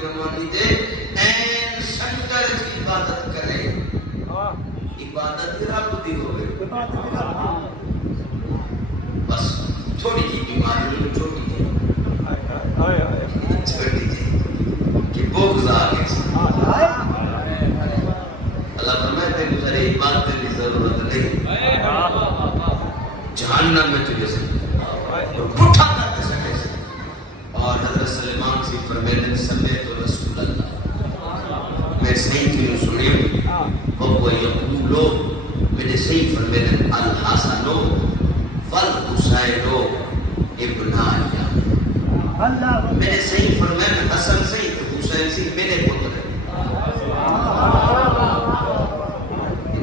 فرمانی دے N singer کی عبادت کرے عبادت رب دی ہوئے بس چھوڑی جی بیماری چھوٹی جی چھوٹی جی کہ بغض آگے اللہ فرمائے تے گزرے عبادت کی ضرورت نہیں جہنم میں تجھے سے اور پٹھا کرتے سکے سے اور حضرت سلیمان سی فرمیدن سمیت رسول اللہ میں صحیح کیوں سنی وَهُوَ يَقُولُ میرے صحیح فرمیدن الحسنو والحسینو ابنایا میرے صحیح فرمیدن حسن صحیح حسین سی میرے پتر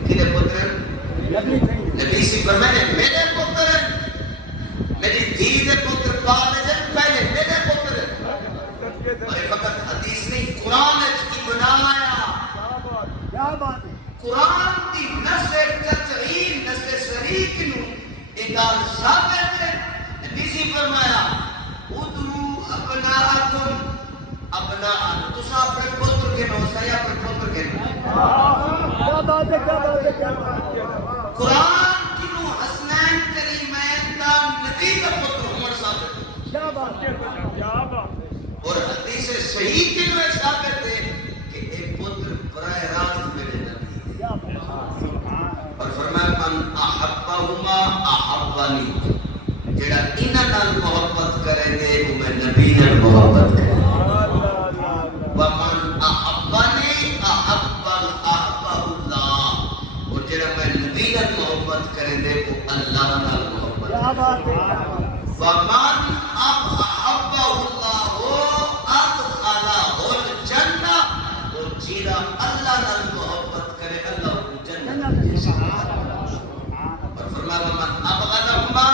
کنے پتر نبی سی فرمیدن میرے پتر میری دید پتر پالجن پہلے میرے پتر اور فقط حدیث نہیں قرآن کی بنایا قرآن دی نسل تطعین نسل شریک نو اقال ثابت ہے نبی سی فرمایا ادعو ابناءکم ابناء تسا اپنے پتر کے نو سیا اپنے پتر کے نو قرآن کی نو حسنین کریمین دا نبی کا پتر عمر ثابت اور حدیث صحیح کی نو ثابت ہے کہ ایک پتر براہ راست میرے نبی اور فرمایا من احبہما احبانی جڑا انہاں نال محبت کرے گے وہ میں نبی نال محبت کرے ومن احبانی احب اللہ اور جڑا میں نبی نال محبت کرے گے وہ اللہ نال محبت ومن احب اللہ ادخلہ الجنہ اور جڑا اللہ نال محبت کرے اللہ کو جنت اور فرمایا ومن ابغضہما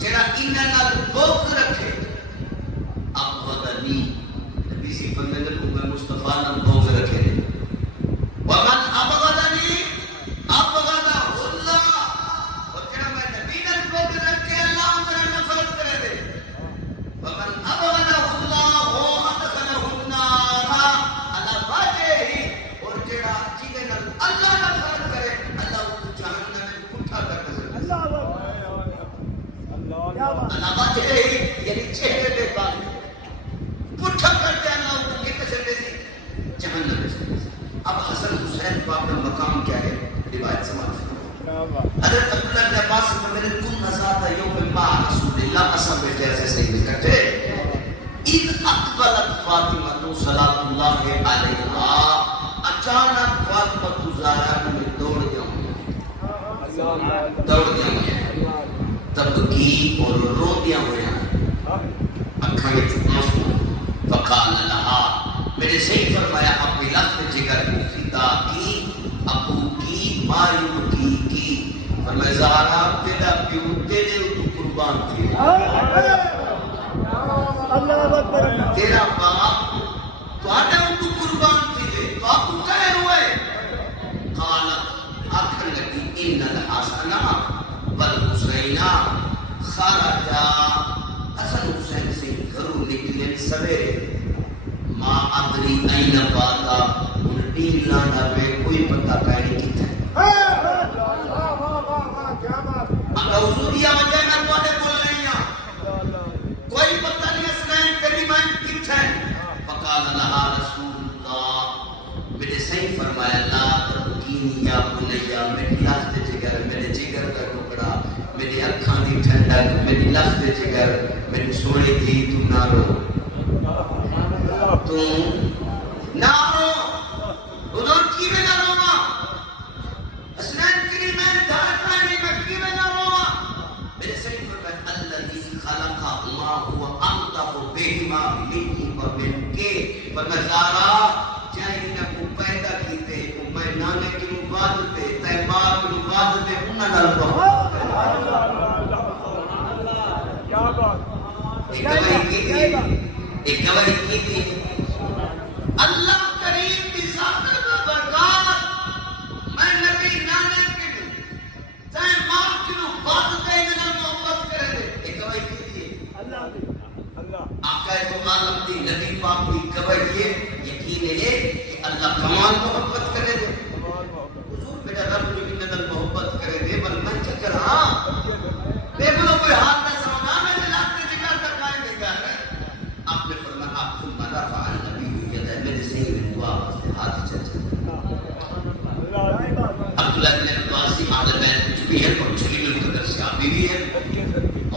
جڑا انہاں نال بغض رکھے ابغضنی نبی سی فرمایا کہ مصطفیٰ نال بغض رکھے ومن ابغضنی ابغضہ اللہ اور جڑا میں نبی نال بغض رکھے اللہ میرا نفرت کرے دے ومن ابغضہ اللہ ادخلہ النار علی وجہہ اور جڑا جدے نال اللہ نفرت کرے اللہ کو جہنم میں پٹھا کر دے اللہ وجہہ یعنی چہرے پہ بات پٹھا کر دے اللہ کو کتے سے دے جہنم میں اب حسن حسین پاک کا مقام کیا ہے روایت سماعت حضرت عبداللہ بن عباس سے فرماتے ہیں کن ذات یوم مع رسول اللہ اصحاب بیٹھے ایسے صحیح کرتے اذ اقبلت فاطمہ صلاۃ اللہ علیہا اچانک فاطمہ زہرا میں دوڑ گیا ہوئے تبکی اور رو دیا ہوئے اکھاں میں آنسو فقال لہا میرے صحیح فرمایا اپنی لفظ جگر فدا کی ابو کی مایو کی فرمایا زہرا پیدا پیو تیرے تو قربان تھی تیرا باپ تو آٹے ان کو قربان تھی تو آپ کو کہے ہوئے قالت آخر لگی ان الحسنہ والحسینہ خرجا حسن حسین سے گھروں نکلے سویرے ما ادری این باتا ان ڈیل لانا پہ کوئی پتہ کہنے کی تھا اگر حضور دیا وجہ میں کوئے بول رہی ہیں کوئی پتہ نہیں اسلام کریمان کی تھا فقال لہا رسول اللہ میرے صحیح فرمایا لا تبکینی یا بنیا میری لخت جگر میرے جگر کا ٹکڑا میری اکھاں دی ٹھنڈک میری لخت جگر میری سونے تھی تو نہ رو تو نہ رو حضور کی میں نہ روما اسنان کری میں دھار پانی میں کی میں نہ روما میرے صحیح فرمایا اللذی خلقا ما ہوا انتف بہما منی و من کے فرمایا زارا چاہی نہ کو پیدا کیتے میں نانے کی مبادتے تیمار کی مبادتے انہا نہ رہا ایک گواہی کی تھی اللہ کریم کی ذات کا برکات میں نبی نانے کے چاہے ماں کی بات دے جنہاں محبت کرے دے ایک گواہی کی تھی آقا تو عالم دی نبی پاک کی گواہی کمال محبت کرے دے حضور میرا رب جو انہوں محبت کرے دے بل من چکر ہاں بے بلو کوئی ہاتھ نہ سمجھا میں جلاتے جگر تک آئے دے گا آپ نے فرمایا آپ ثم رفع النبی یدہ میرے سے ہی دعا واسطے ہاتھ چل چل عبداللہ بن عباسی اہل بیت کچھ بھی ہے اور مسلم القدر سے آپ بھی ہے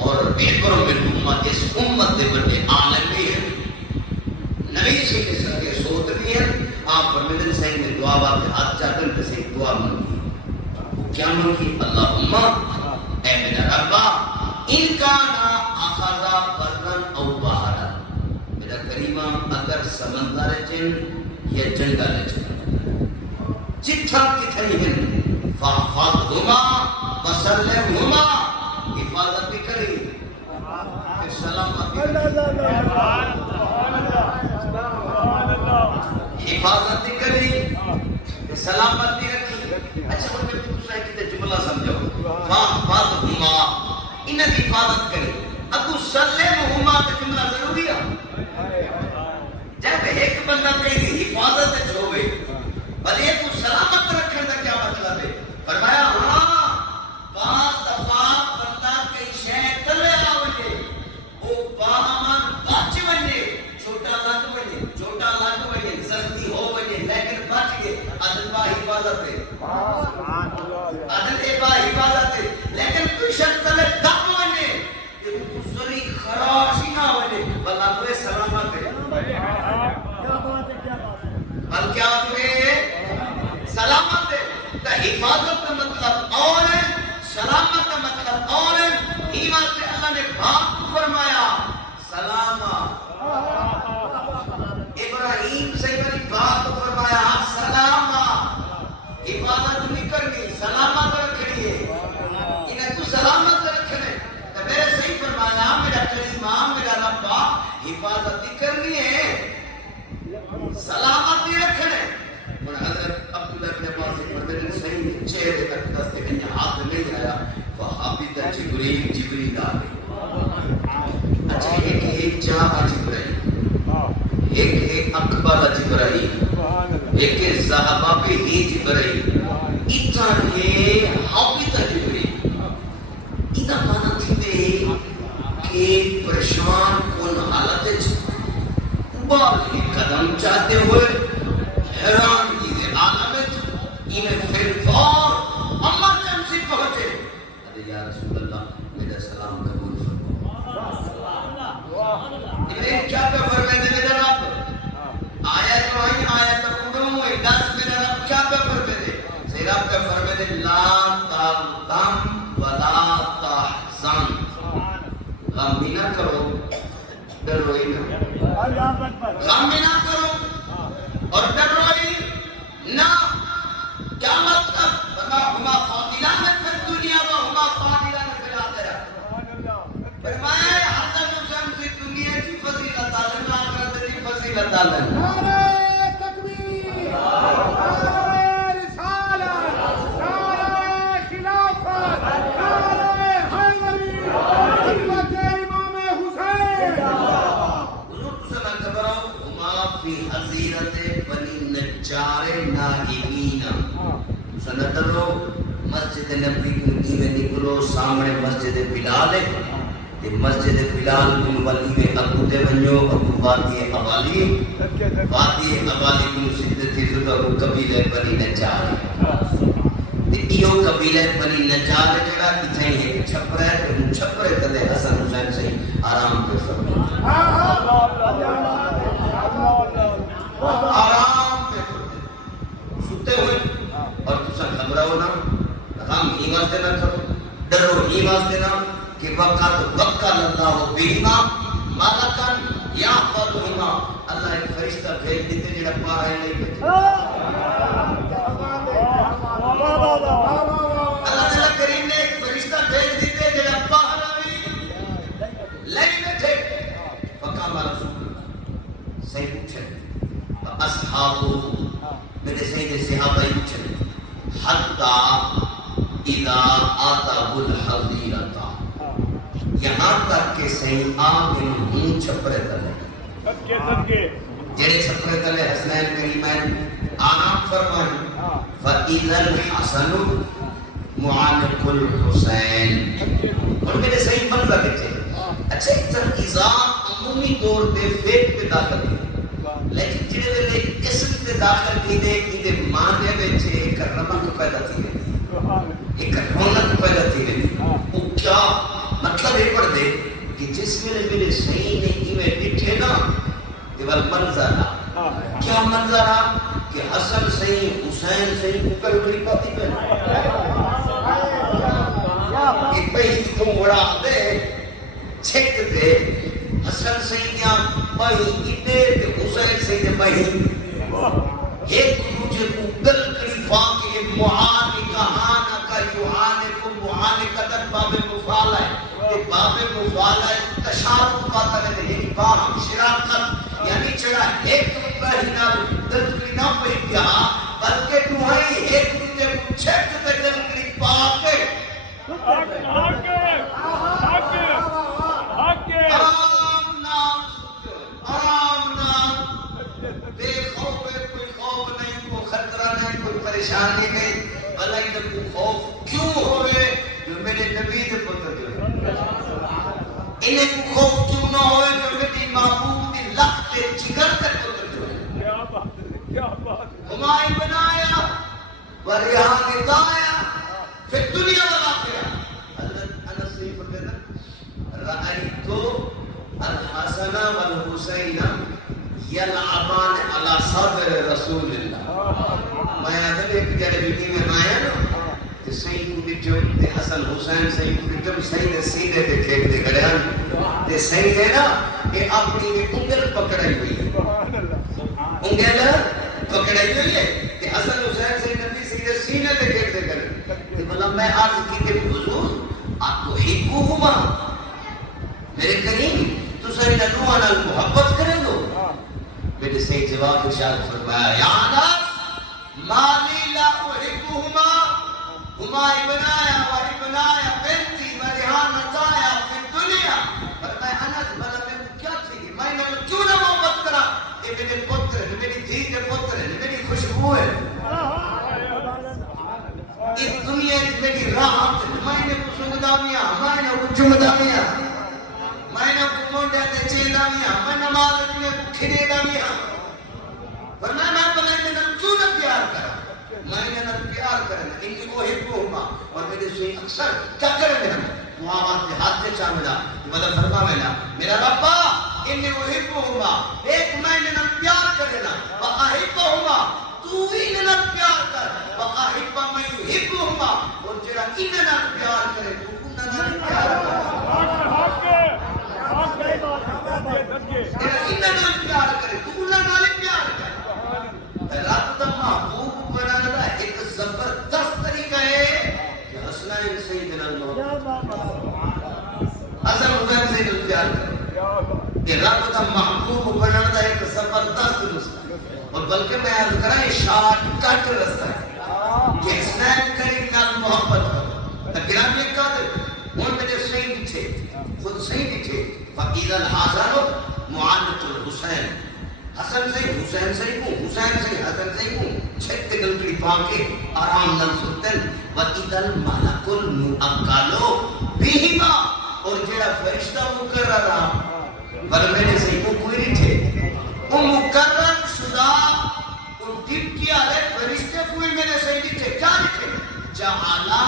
اور پیپروں میں امت اس امت دے بڑے عالم بھی ہے نبی سے کے سوت بھی ہے آپ فرمیدن صحیح میں دعا واسطے ہاتھ چاہتے ہیں سے دعا مانگی وہ کیا مانگی اللہم اے میرا ربا ان کا نا اخذا برن او بہارا میرا کریمہ اگر سمندر چن یا جنگل چن جتھا کتھنی ہیں فاحفظہما وسلمہما حفاظت بھی کری پھر سلامت بھی کری حفاظت بھی کری پھر سلامت بھی رکھی اچھا وہ میں دوسرا کتے جملہ سمجھو فاحفظہما انہاں کی حفاظت کری ابو سلمہما تو جملہ ضروری ہے جب ایک بندہ کہیں حفاظت ہوئے بلے کو سلامت رکھنے کا کیا مطلب ہے فرمایا ہاں بعض دفعہ بندہ کئی شے تلے آوے وہ باہمان بچ ونے چھوٹا لگ ونے سختی ہو ونے لیکن بچ گئے عدل با حفاظت ہے عدل با حفاظت ہے لیکن کوئی شخص تلے دب ونے کہ دوسری خراشی نہ ونے بلکہ کوئی سلامت ہے بلکہ آپ نے سلامت ہے تو حفاظت کا مطلب اور ہے سلامت کا مطلب اور ہے ایمان سے اللہ نے باپ فرمایا سلامہ ابراہیم سے بڑی باپ فرمایا سلامہ حفاظت نہیں کرنی سلامت رکھنی ہے انہیں تو سلامت رکھنے تو میرے صحیح فرمایا میرا کریمہ میرا ربا حفاظت نہیں کرنی ہے سلامت نہیں رکھنے اور حضرت عبداللہ بن عباس فرماتے صحیح چہرے تک دستے کے ہاتھ نہیں آیا فحابت جبریل آ گئی اچھا ایک جہاں جبرائیل ایک اکبر جبرائیل ایک صحابہ پہ ہی جبرائیل اتنا ہے حابت جبریل اتنا مانا تھی دے کہ پریشان کن حالت بال قدم چاہتے ہوئے حیران کیجئے عالمت انہیں فلفار ایمرجنسی پہنچے ارے یا رسول اللہ میرا سلام قبول فرمو انہیں کیا پہ فرمائے دے میرا رب آیت وہی آیت قدوم ہوئی دس میرا رب کیا پہ فرمائے دے سی رب پہ فرمائے دے لا تغم ولا تحزن غم بھی نہ کرو ڈرو ہی نہ غم بھی نہ کرو اور ڈرو ہی نہ کیا مطلب ہما فاضلان فی الدنیا و ہما فاضلان فی الآخرہ فرمائے حسن حسن فی دنیا کی فضیلت عالم آخرت کی فضیلت عالم نعرہ تکبیر نعرہ رسالت نعرہ خلافت نعرہ حیدری خدمت امام حسین حضور صلی اللہ علیہ وسلم فی حضیرت بنی نجار نائمین سندرو مسجد نبی کو دیوے نکلو سامنے مسجد بلال ہے تے مسجد بلال کو ولی میں ابو تے ونجو ابو وادی ابالی کو سدھ تھی زدہ وہ قبیلہ بنی نجار تے ایو قبیلہ بنی نجار جگہ کتھے ہے چھپرے چھپرے تلے حسن حسین سے آرام پہ فرمائے آرام پہ ستے ہوئے اور تسا گھبراؤ نہ غم ہی واسطے نہ کرو ڈرو ہی واسطے نہ کہ وقت اللہ بہما ملکن یحفظہما اللہ ایک فرشتہ بھیج دیتے جڑا پارا ہی نہیں بیٹھے اللہ تعالیٰ کریم نے ایک فرشتہ بھیج دیتے جڑا پارا ہی نہیں بیٹھے فقام رسول اللہ صحیح پوچھے اصحابو میرے سید صحابہ پوچھے حتی اذا آتاہ الحضیرتا یہاں تک کہ صحیح آگے ہوں چھپرے تلے جڑے چھپڑے تلے حسنین کریمین آرام فرمائیں فَإِذَا الْحَسَنُ مُعَانِقُ الْحُسَيْن. اور میرے صحیح منظر دیکھے اچھا ایک طرح ایزان عمومی طور پہ فیٹ پہ داخل کی لیکن جڑے ویلے اسم پہ داخل کی دے کی دے مانے بیچے ایک رمق پیدا تھی گئی ایک رونق پیدا تھی گئی. وہ کیا مطلب ہے پڑھ دے کہ جس میں میرے صحیح نے کی میں بیٹھے نا دیوال منظر کیا منظر کہ حسن صحیح حسین صحیح اوپر بڑی پاتی میں ایک بہی تو مڑا دے چھک دے حسن صحیح دیا بہی اٹے دے حسین صحیح دے بہی ایک دوجہ کو گل کری فاقی معانکہ ہانکہ یوہانکہ معانکہ تک باب مفعال ہے کہ باب مفعال ہے تشارک پاتا ہے یعنی باہم شراکت یعنی چڑھا ایک بہینا دل کری نہ پہی کیا بلکہ دوہائی ایک دوجہ کو چھک دے دل کری پاکے آرام نام آرام نام بے خوف ہے کوئی خوف نہیں کوئی خطرہ نہیں کوئی پریشانی نہیں بھلائی نہ کوئی خوف کیوں ہوئے جو میرے نبی دے پتر جو ہے انہیں کوئی خوف کیوں نہ ہوئے جو میری محبوب دی لخت جگر تک پتر جو ہے ہمائی بنایا وریحان دایا پھر دنیا والا پھر حضرت انس سے فرمایا رأیتو الحسن والحسین یلعبان علی صدر رسول اللہ. میں آدھر ایک جارے بیٹی میں آیا نا کہ صحیح کو بچو تے حسن حسین صحیح کو بچو صحیح دے سیدھے دے کھیک دے گڑے ہیں تے صحیح دے نا کہ اپنی میں انگل پکڑائی ہوئی ہے انگل پکڑائی ہوئی ہے کہ حسن حسین صحیح نبی سیدھے سینے دے کھیک دے گڑے کہ بلا میں عرض کی تے حضور آپ تو حبوہما میرے کریم تو ساری ننوانہ محبت کریں دو میرے سے جواب ارشاد فرمایا یا انس مالی لا احبہما ہما ابنایا و ابنایا بنتی و ریحان عطایا فی الدنیا فرمایا انس بلا میں کیا تھی میں نے کیوں نہ محبت کرا یہ میرے پتر ہے میری دھی کے پتر ہے میری خوشبو ہے اس دنیا میری راحت میں نے پسند دامیاں میں نے اچھم دامیاں میں نے کمونڈے تے چیدامیاں میں نماز اپنے کھڑے دامیاں ورنہ میں بلائیں نے کیوں نہ پیار کرا میں نے پیار کرنا ان کی وہ حبو ہما اور میرے سوئی اکثر کیا کرے میں وہ آواز کے ہاتھ سے چاہمدہ مدر فرما میں میرا ربا انہیں وہ حبو ہما ایک میں نے پیار کرنا وَأَحِبَّ ہما تو انہیں پیار کر وَأَحِبَّ میں حبو ہما اور جرا انہیں پیار کرے تو انہیں پیار کر انہیں پیار کرے تو انہیں پیار کر رب دا محبوب بنانا دا ایک زبردست طریقہ ہے کہ حسنین سیدنا اللہ حسن حسین سیدنا پیار کرے کہ رب دا محبوب بنانا دا ایک زبردست نسخہ اور بلکہ میں عرض کرا یہ شارٹ کٹ رستہ ہے کہ حسنین کریم نال محبت کرو گرام یہ کہا دے ان میں صحیح بچھے خود صحیح بچھے فَإِذَا الْحَسَنُ مُعَانِقُ الْحُسَيْن حسن سے حسین سے کو حسین سے حسن سے کو چھت گلکڑی پاکے آرام نل سلطن وَإِذَا الْمَلَكُ الْمُعَقَّلُ بِهِمَا اور جڑا فرشتہ مقرر رہا پر میرے سے کو کوئی نہیں تھے وہ مقرر شدہ وہ ڈپٹی آرے فرشتے کوئی میرے سے نہیں تھے کیا نہیں تھے جَعَلَا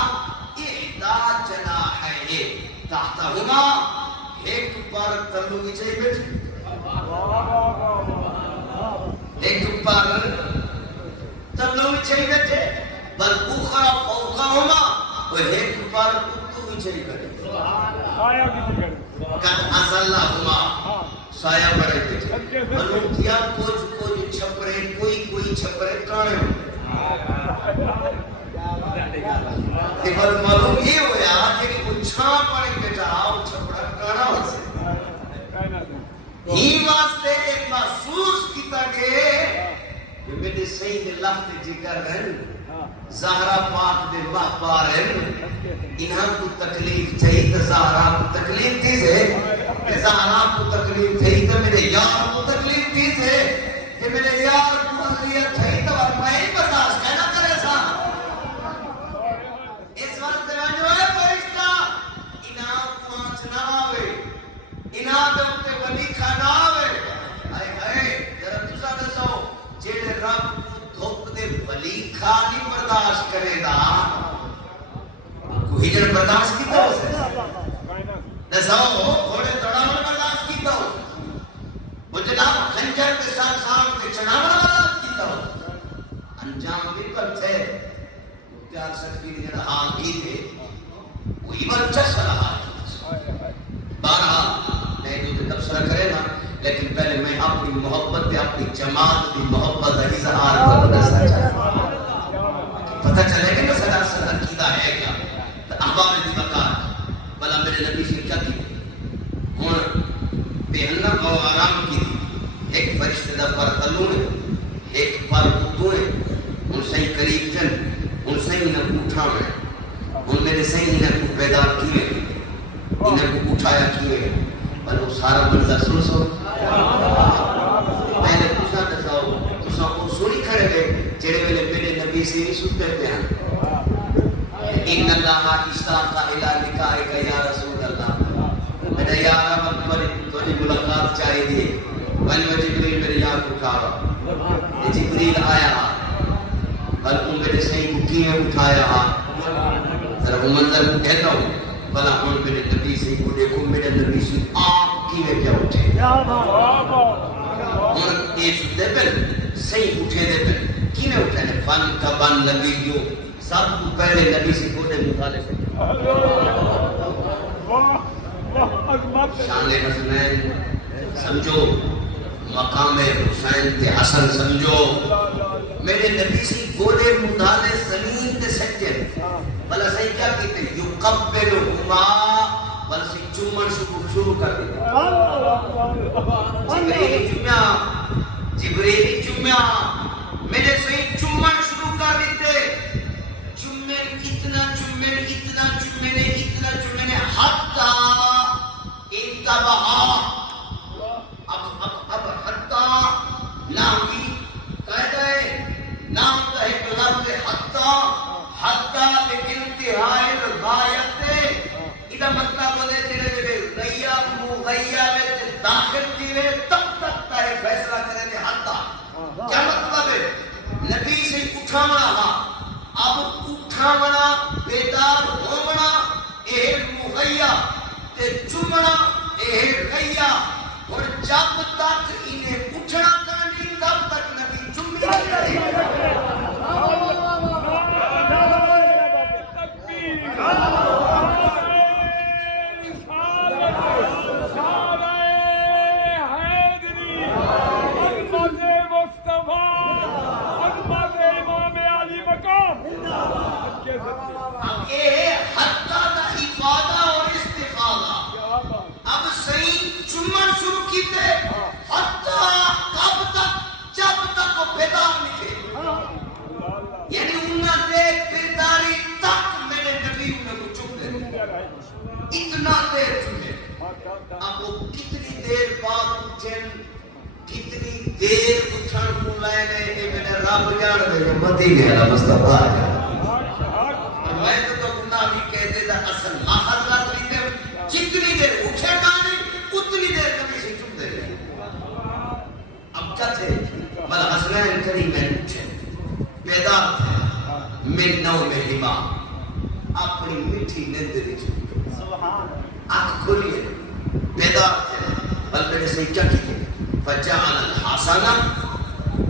اِحْدَى جَنَاحَيْهِ تَحْتَهُمَا ایک پر تلو کی چاہیے بیٹھے ایک پر تلو کی چاہیے بیٹھے بل اخرى فوقہما اور ایک پر کتو کی چاہیے بیٹھے قد ازلہما سایہ بڑھے بیٹھے معلوم کیا کوئی چھپرے کوئی چھپرے کانے ہو بل معلوم یہ ہویا کہ کوئی چھاں پڑے بیٹھا آؤ چھپرا کانا ہو سے ہی واسطے ایک محسوس کیتا گئے کہ میرے سید لخت جگر ہیں زہرہ پاک دے ماہ پار ہیں انہاں کو تکلیف چاہیے تو زہرہ کو تکلیف تھی سے زہرہ کو تکلیف تھی تو میرے یار کو تکلیف تھی سے کہ میرے یار کو اذیت ہے تو میں ہی برداشت کہنا کرے سا اس وقت جو ہے فرشتہ انہاں کو آنچ نہ آوے انہاں دے اتے ولی کھانا آوے آئے آئے ذرا تسا دسو جیڑے رب کو دھوپ دے ولی کھا نہیں برداشت کرے گا کو ہجر برداشت کی تو دساؤ گھوڑے دوڑاون برداشت کیتا ہو وہ جناب خنجر کے ساتھ سام کے چڑھاون برداشت کیتا ہو انجام بالکل تھے مختار سکفیر جنہا حال کی تھے وہی ورچس رہا بارہا میں جو تبصرہ کرے نا لیکن پہلے میں اپنی محبت پہ اپنی جماعت کی محبت کا اظہار کر دسنا چاہتا ہوں پتہ چلے گا کہ سراسر عقیدہ ہے کیا تو احباب دی وقار بلا میرے نبی سے کیا کی ہوں بہنہ کو آرام کی تھی ایک فرشتہ دا پر تلو ہے ایک پر اتو ہے ان سے قریب جن ان سے ہی نہ اٹھا میں ان میرے سے ہی نہ کو پیدا کیے انہیں کو اٹھایا کیے پر وہ سارا منظر سن سو میں نے پوچھا دساؤ تسا کو سنی کھڑے گئے جڑے میرے نبی سے نہیں سنتے پہ ہیں ان اللہ اشتاق الى لقائک یا رسول اللہ میرے یار اب تمہاری ملاقات چاہیے بل و جبریل میرے یار کو کہا جبریل آیا بل ان میرے صحیح کو کیے اٹھایا ذرا وہ منظر کو کہتا ہوں بلا ان میرے نبی سے کو دیکھو میرے نبی سے آپ کیے کیا اٹھے ان ایس دے پل صحیح اٹھے دے پل کیے اٹھے نے فن کبان نبیو سب کو پہلے نبی سے کونے مخالف ہے شان حسنین سمجھو مقام حسین تے حسن سمجھو میرے نبی سے کونے مخالف زمین تے سکتے بلا صحیح کیا کہتے ہیں یقبلہما بلا صحیح چومن شروع کر دیتے جبریلی جمعہ میرے صحیح چومن شروع کر دیتے اتنا حتی انتبہا اب حتی نامی قائدہ ہے نام کا ایک لفظ حتی لانتہائی الغایت ادھا مطلب ہوتے جنہیں غیہ مغیہ میں داخل کیے تب تک تاہے فیصلہ کریں گے حتی کیا مطلب ہے نبی سے اٹھانا رہا اب اٹھاونا بیدار ہونا اے مغیہ تے چمنا اے غیہ اور جب تک انہیں اٹھنا کرنی تب تک نبی چمی کرے اتنا دیر چلے اب وہ کتنی دیر بعد اٹھن کتنی دیر اٹھن کو لائے گئے کہ میرے رب جان دے مدینے والا مصطفیٰ میں تو گناہ بھی کہتے تھا اصل حضرت لیتے جتنی دیر اٹھے گانے اتنی دیر کبھی سے چپ دے گئے اب کیا تھے بل حسنین کریم میں اٹھے بیدار تھے من نو میں ہما اپنی میٹھی نندری چھوٹے آنکھ کھولیے بیدار تھے بل میرے سے کیا کیے فجعل الحسن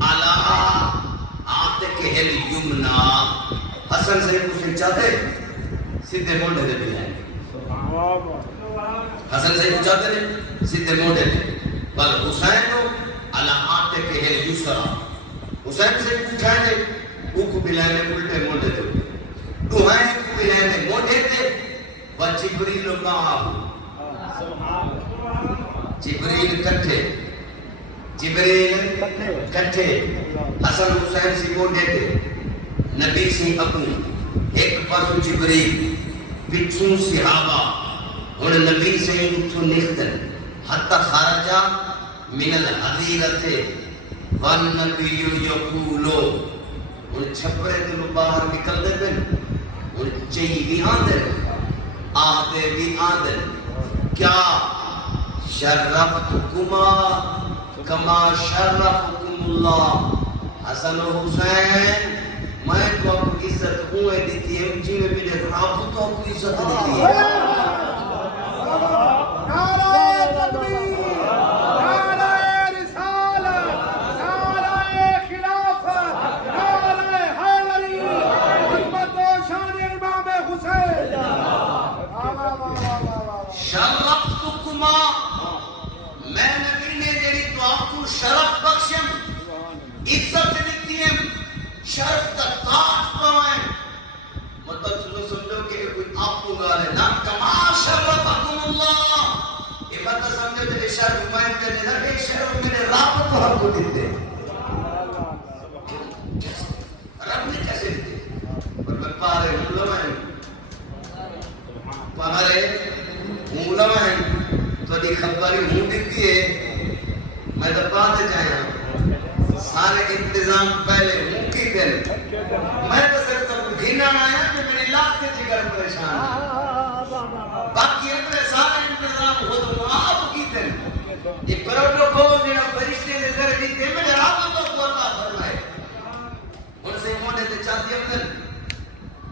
علی عاتق الیمنا حسن سے اسے چاہتے سیدھے مونڈے دے ملائیں حسن سے چاہتے ہیں سیدھے مونڈے دے بل حسین علی عاتق الیسرا حسین سے پوچھائیں دے وہ کو ملائیں الٹے مونڈے دے دوہائیں کو ملائیں مونڈے دے وجبریل معاہو جبریل کٹھے حسن حسین سے مونڈے دے نبی سے ابو ایک پاسو جبریل پچھوں صحابہ اور نبی سے اتھو نختن حتی خارجہ من الحدیرت والنبی یقولو ان چھپرے دلوں باہر نکل دے بن ان چہی بھی آدھن آدھے بھی آدھن کیا شرفتکما کما شرفکم اللہ حسن و حسین میں تو آپ کو عزت ہوئے دیتی ہے جی میں میرے رب تو آپ کو عزت دیتی ہے نعرہ تکبیر نعرہ رسالت نعرہ خلافت نعرہ حیدری حکمت و شان امام حسین شرفتکما میں نبی نے جڑی تو آپ کو شرف بخشم عزت دیتی ہے شرف کا تاج پوائیں مطلب چلو سمجھو کہ کوئی آپ کو گالے نا کما شرفکم اللہ یہ بات سمجھو کہ شرف میں کرنے نا کہ شرف میرے رب کو ہم کو دیتے رب نے کیسے دیتے پر میں پارے علماء ہیں تو دی خبری ہوں دیتی ہے میں تو بات جائیں سارے انتظام پہلے ہوں کی دن میں تو صرف تو گھینا آیا کہ میری لاکھ کے جگر پریشان ہے باقی اپنے سارے انتظام ہو تو آپ کی دن یہ پروٹوکول جنہا فرشتے نے ذرا دیتے میں نے رابطوں کو اللہ فرمائے ان سے ہونے سے چاہتی اپنے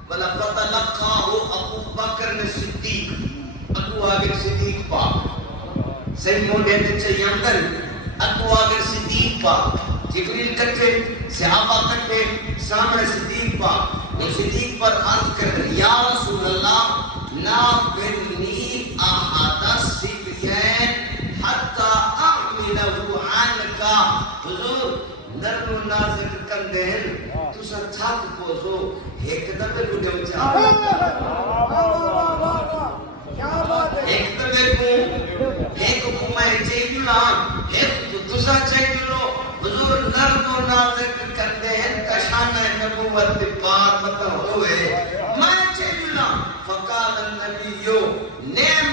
بلا فتح لکھا ہو ابو بکر نے صدیق ابو آگر صدیق پاک صحیح موڈے تے چاہیے اندر ابو آگر صدیق پاک جبریل کٹے صحابہ کٹے سامنے صدیق پاک وہ صدیق پر عرض کر یا رسول اللہ ناقلنی احد السبیین حتی اعملہ عنکا حضور نرم و نازک کندہن تو سا تھاک پوزو ایک دفعہ کو دے چاہتا ایک دفعہ کو ایک کو میں چاہیے لام ایک کو دوسرا چاہیے لو حضور نرم و نازک کرتے ہیں کشانہ نبوت پاک مطلب ہوئے میں چاہیے لام فقال النبیو نعم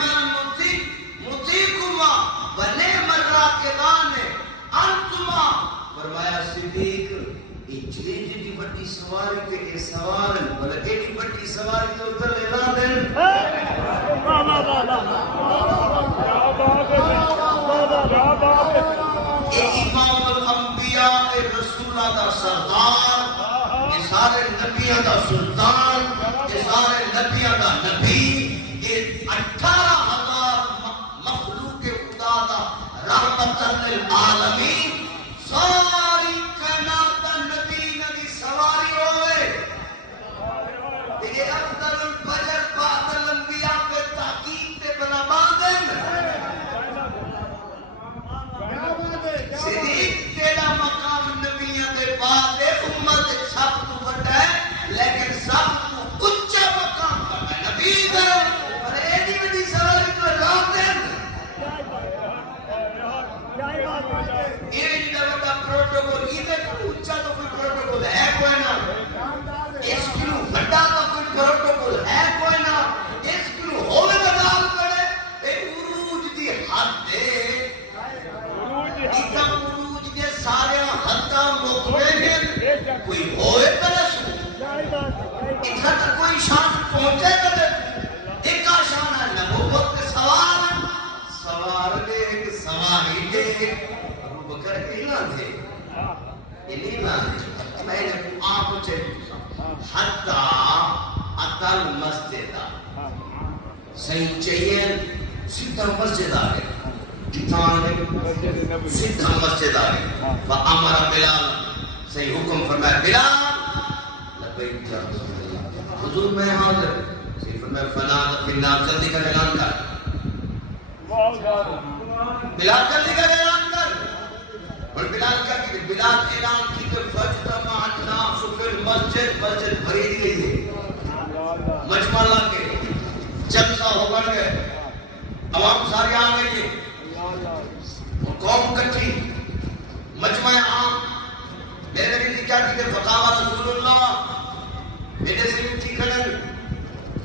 مطیقما و نعم الراکبان انتما فرمایا صدیق اچھلی جی بڑی سواری کے اے سوارن بلے ایک بڑی سواری تو اتر لینا دن اے امام الانبیاء اے رسولہ دا سردار اے سارے نبیہ دا سلطان اے سارے نبیہ دا نبی اے 18,000 مخلوق خدا دا رحمت للعالمین ساری کائنات دا نبی نبی سواری ہوئے یہ افضل البشر بعد الانبیاء پہ تحقیق تے بنا باندن صدیق تیرا مقام نبیوں دے بعد امت سب تو بڑا ہے لیکن سب تو اچھا مقام پر ہے نبی دے اور ایڈی بڑی سواری تو رات دن ایڈی بڑا پروٹوکول ادھر اچھا تو کوئی پروٹوکول ہے کوئی نا اس کلو بڑا تو کوئی پروٹوکول ہے کوئی نا اس کلو ہوئے بدال پڑے اے عروج دی حد دے اتنا عروج دے سارے حدہ مقبے ہیں کوئی ہوئے پرسو اتنا تک کوئی شان پہنچے کرے ایک شان ہے نبوت کے سوار دے ایک سواری دے ابو بکر اینا دے اینا دے میں نے آپ کو چاہیے حتی اتل مسجدہ صحیح چاہیے سیدھا مسجد آگے سیدھا مسجد آگے فَأَمَرَ بِلَالَ صحیح حکم فرمایا بلال لبیک یا رسول اللہ حضور میں حاضر صحیح فرمایا فَنَادَ فِي النَّارِ جلدی کا اعلان کر بلال جلدی کا اعلان کر اور بلال کیا کہ بلال اعلان کی کہ فَجْتَمَعَ النَّاسُ فِي الْمَسْجِدِ مسجد بھری دی گئی مجمع لا کے جلسہ ہو بن گئے عوام سارے آ گئی قوم کٹھی مجمع عام میرے نبی نے کیا کہ فتاوی رسول اللہ میرے سے اٹھی کھڑن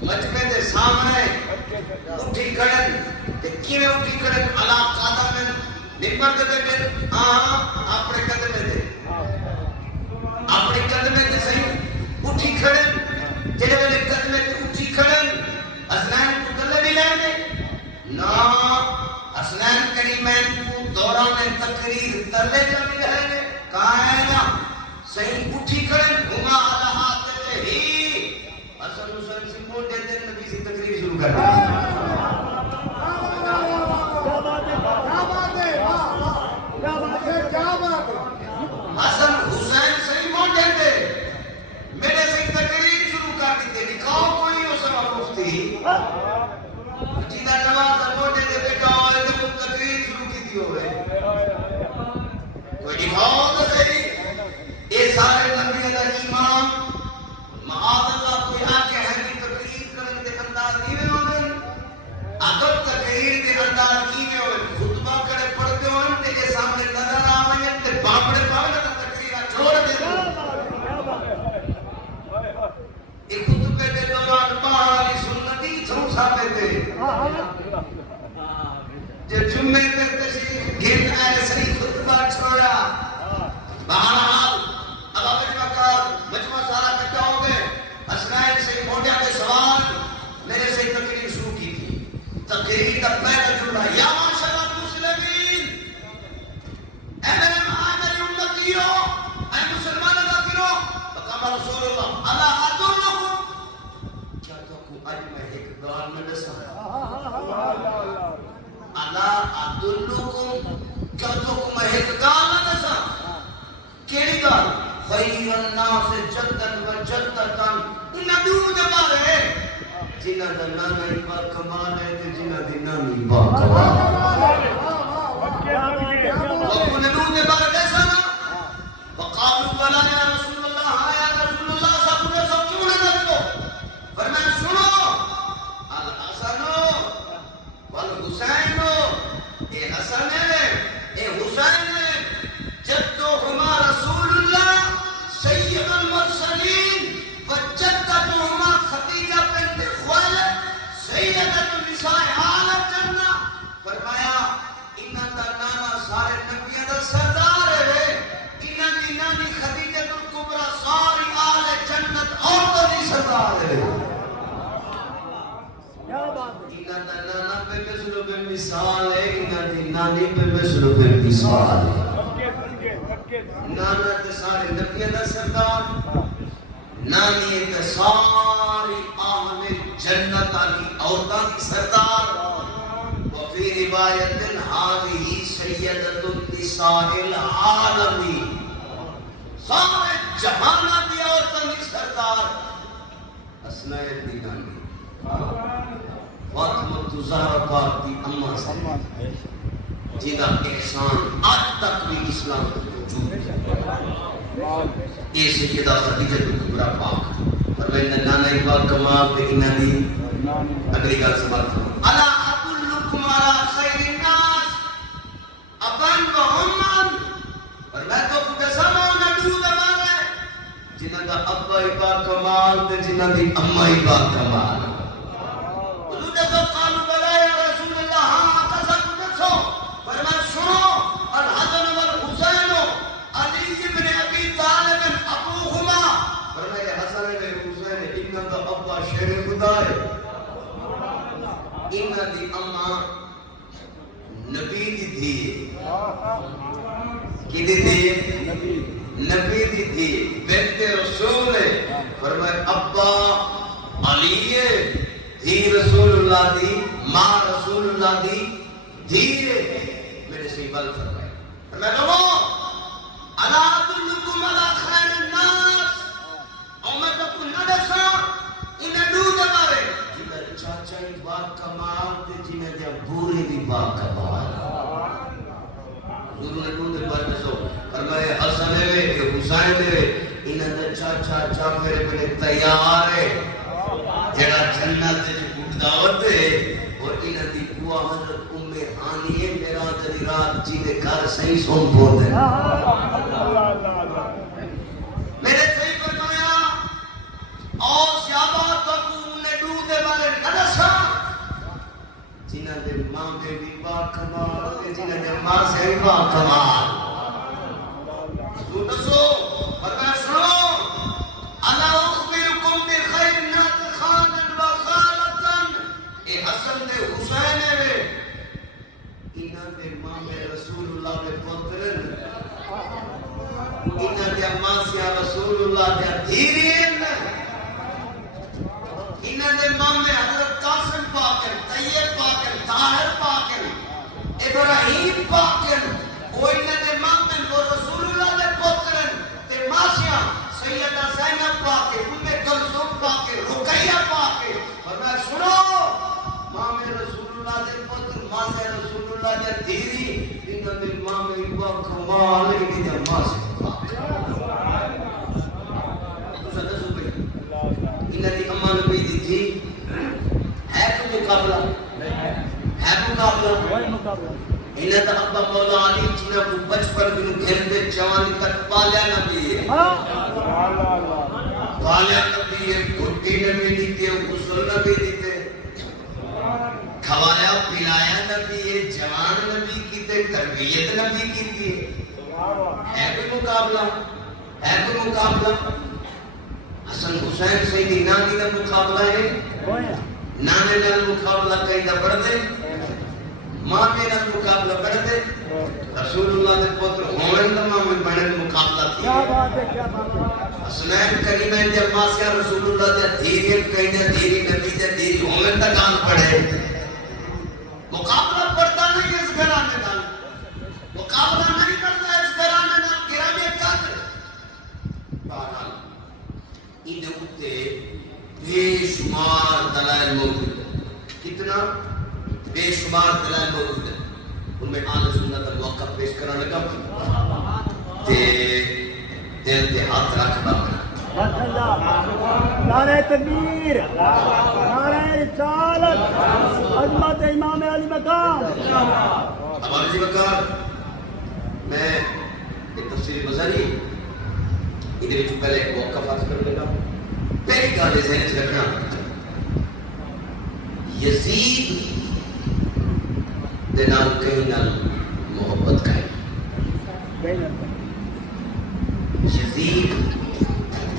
مجمع دے سامنے اٹھی کھڑن تے کیویں اٹھی کھڑن علا قدم ممبر دے بیٹھے اپنے قدم دے صحیح اٹھی کریں ہما علامات ہی حسن حسین سے موٹے دن نبی سے تقریر شروع کر دیں حسن حسین سے موٹے دے میرے سے تقریر شروع کر دیتے دکھاؤ کوئی اسما مفتی جیدہ نواز موٹے دے بیٹا ہوئے دے تقریر شروع کی دی ہوئے کوئی دکھاؤ تو صحیح اے سارے نبی دا امام معاذ اللہ کوئی آکے ہے کہ تقریر کرنے دے انداز نہیں ہوئے اگر تقریر دے انداز نہیں ہوئے خطبہ کرے پڑھتے ہوئے تیرے سامنے نظر آوئے تے باپڑے پاگے تے تقریر چھوڑ دے ایک خطبے دے دوران بہاری سنتی چھو سامنے دے جو جمعے تے تشریف گھن آئے صحیح خطبہ چھوڑا بہرحال اب مجموعہ سارا کٹا ہو گئے اسرائیل سے موٹے کے سوال میرے سے تقریر شروع کی تھی تقریر کا پہلا جملہ یا معاشر المسلمین اے میرے معاشر امتیوں اے مسلمان ذاکروں فقام رسول اللہ اللہ ادلکم کیا تو کو اج میں ایک گال میں دسا اللہ ادلکم کیا تو کو میں ایک گال میں دسا کیڑی گال خیر الناس جدن و جدتن نبیوں دے بارے جنہ دا نانا با کمال ہے تے جنہ دی نانی با کمال وہ نبیوں دے بارے کیسا نا وقالوا بلا یا رسول اللہ ہاں یا رسول اللہ سب نے سب کیوں نہ کرو فرمایا سنو الحسن والحسین اے حسن اے حسین جدہما رسول اللہ سید المرسلین وجدتہما خدیجہ بنت خویلد سیدۃ النساء عالم جنہ فرمایا انہاں دا نانا سارے نبیوں دا سردار ہے انہاں دی نانی خدیجہ الکبریٰ ساری آل جنت عورتوں دی سردار ہے انہاں دا نانا پہ مثل بے مثال ہے انہاں دی نانی پہ مثل بے مثال ہے نانا تے سارے نبیوں دا سردار نانی تے ساری اہل جنت علی عورتاں دی سردار وفی روایت هذه سیدۃ النساء العالمین سارے جہاناں دی عورتاں دی سردار اسماء دی نانی فاطمہ زہرا پاک دی اماں سے جیدہ احسان آج تک بھی اسلام یہ سیدہ خدیجہ الکبریٰ پاک فرمائے نانا پاک کمال پہ انہاں دی اگلی گل سمجھ الا ادلکم علی خیر الناس ابن و امن فرمائے تو دسما نبیوں دے بارے جنہاں دا ابا پاک کمال تے جنہاں دی اماں پاک کمال حضور نے قالوا بلا یا رسول اللہ ہاں قسم دسو فرمایا سنو الحسن والحسین علی ابن ابی طالب ابوہما فرمایا حسن و حسین انہاں دا ابا شیر خدا ہے انہاں دی اماں نبی دی تھی کی دی تھی نبی دی تھی بنت رسول ہے فرمایا ابا علی ہے دھی رسول اللہ دی ماں رسول اللہ دی دھی میرے سے بل فرمائے میں لوگوں الا ادلکم علی خیر الناس اور میں تو کچھ نہ دسا انہیں دو دے بارے جنہیں چاچا ہی باق کمال تے جنہیں دیا بورے بھی باق کمال حضور نے دو دے بارے دسو فرمائے حسن ہے حسین ہے انہیں دیا چاچا جعفر بن تیار ہے جڑا جنت وچ دعوت ہے اور انہاں دی بوا حضرت ام ہانی ہے میرا دی رات جی دے گھر صحیح سون بول دے میرے صحیح فرمایا اور صحابہ تکو نے دو دے بارے نہ جنہاں دے ماں دے بھی با کمال تے جنہاں دے ماں سے بھی با کمال تو دسو فرمایا سنو انا اخبرکم بخیر الناس خانا و خالتا اے حسن دے حسین ہے انہاں دے ماں میں رسول اللہ دے پتر انہاں دے ماسیا رسول اللہ دے دھیرین انہاں دے مامے حضرت قاسم پاک طیب پاک طاہر پاک ابراہیم پاک وہ انہاں دے مامے وہ رسول اللہ دے پترن تے ماسیا سیدہ زینب پاک ام کلثوم پاک رقیہ پاک فرمایا سنو مامے رسول اللہ دے پتر ماسے رسول اللہ دے دھیری انہاں دے مامے با کمال انہاں دے ماسے پاک انہاں دی اما نبی دی تھی ہے کوئی مقابلہ ہے مقابلہ انہاں دا ابا مولا علی جنہاں کو بچپن میں گھر دے جوانی تک پالیا نبی ہے پالیا نبی ہے گھٹی نبی دیتے غسل نبی دیتے کھوایا پلایا نبی ہے جوان نبی کیتے تربیت نبی کیتی ہے کوئی مقابلہ حسن حسین سیدی نانی دا مقابلہ ہے نانے نال مقابلہ کہیں دا بڑھ دے ماں میرا مقابلہ بڑھ دے رسول اللہ دے پتر ہومن دا ماں میں بڑھنے دا مقابلہ تھی حسنین کریمین جب ماسیا رسول اللہ دے دھیری کہیں دا دھیری نبی دے دھیری ہومن دا گان پڑھے مقابلہ پڑھتا نہیں اس گھرانے نال مقابلہ نہیں کرتا اس گھرانے نال گرانے قدر بہرحال انہیں ہوتے بے شمار دلائل موجود ہے کتنا بے شمار دلائل موجود ہے ان میں آل سنت الوقف پیش کرنا لگا تے دل تے ہاتھ رکھ بابنا نعرہ تکبیر نعرہ رسالت عظمت امام علی مقام اب علی مقام میں ایک تفسیر مظہری ادھر جو پہلے ایک وقف حاصل کر لگا پہلی گانے ذہن سے رکھنا یزید دے نال کہیں نال محبت کہیں یزید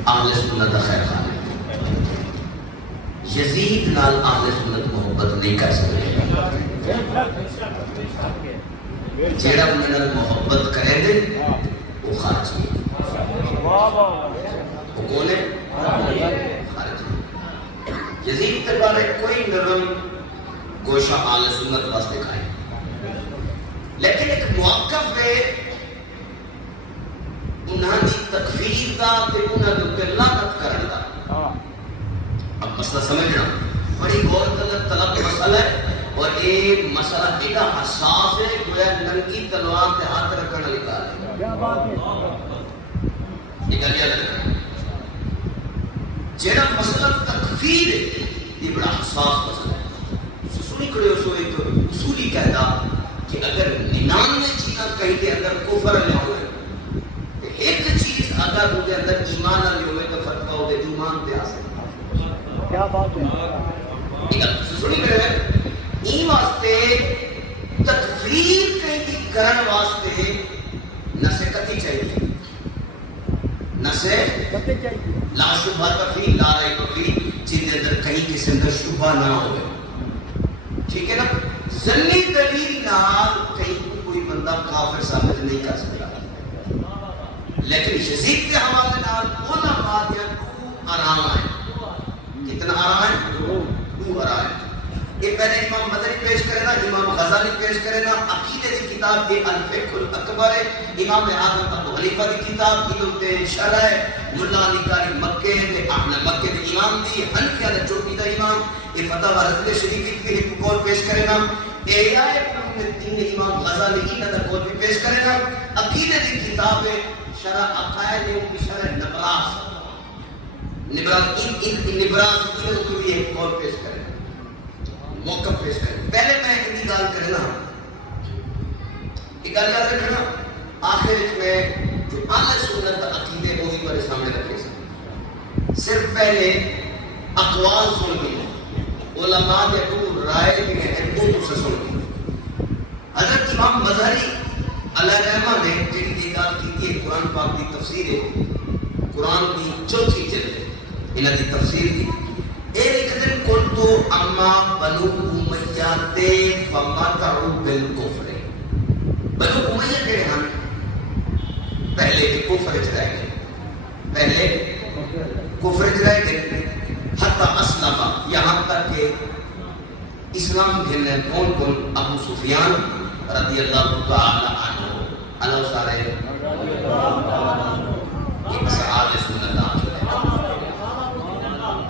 اہل سنت خیر خان یزید نال اہل سنت محبت نہیں کر سکتے جیڑا انہیں نال محبت کریں دے وہ خارجی وہ کون ہے خارجی یزید دربارے کوئی نرم گوشہ آل سنت واسطے کھائے لیکن ایک موقف ہے انہاں دی تکفیر دا تے انہاں دے لعنت کرن دا اب مسئلہ سمجھنا بڑی غور طلب مسئلہ ہے اور یہ مسئلہ ایک حساس ہے گویا ننکی تلوار تے ہاتھ رکھنے والی گل ہے کیا بات ہے یہ گل یاد رکھنا جڑا مسئلہ تکفیر ہے یہ بڑا حساس مسئلہ ہے سنی کھڑے ہو سو ایک اصولی قاعدہ کہ اگر 99 چیزاں کہیں کے اندر کفر نہ ہوئے ایک چیز اگر وہ اندر ایمان نہ ہوئے تو فتوہ ہو دے ایمان پہ آ سکتا کیا بات ہے ایک سنی کھڑے ہیں این واسطے تکفیر کہیں کی کرن واسطے نسے کتی چاہیے نسے کتے چاہیے لا شبہ تفی لا ریب فی جن اندر کہیں کسی اندر شبہ نہ ہوئے ٹھیک ہے نا ظنی دلیل نال کہیں کوئی بندہ کافر ثابت نہیں کر سکتا لیکن یزید کے حوالے نال اونا بات یا تو آرام آئے کتنا آرام ہے تو آرام ہے یہ پہلے امام مدنی پیش کرے نا امام غزالی پیش کرے نا عقیدے کی کتاب دی الفقہ الاکبر ہے امام اعظم ابو حنیفہ کی کتاب تے شرح ہے ملا علی قاری مکے تے احمد مکے دے امام دی حنفیہ دے چوٹی دا امام یہ فتح رضوی شریف کی ایک قول پیش کرے نا اے آئے تین امام غزالی انہاں دا قول بھی پیش کرے نا عقیدے دی کتاب ہے شرح عقائد کی شرح نبراس نبراس انہوں کو بھی ایک قول پیش کرے موقف پیش کرے پہلے میں ایک گال کرے نا ایک گال یاد رکھنا آخر میں جو اہل سنت عقیدے وہی پر سامنے رکھے صرف پہلے اقوال سن کے علماء نے کو رائے بھی ہیں وہ تو سے سن کے حضرت امام مظہری علیہ رحمہ نے جن کی گال کی قرآن پاک کی تفسیر ہے قرآن کی چوتھی جلد ہے انہاں دی تفسیر کی ایک دن کنتو اما بنو امیہ تے فمتعو بالکفر بنو امیہ کے ہیں پہلے پہلے کہ کفر چ رہ گئے، پہلے کفر چ رہ گئے، حتی اسلم، یہاں تک کہ اسلام گھنے کون کون؟ ابو سفیان رضی اللہ تعالی عنہ، اللہ سارے یہ صحابہ سنت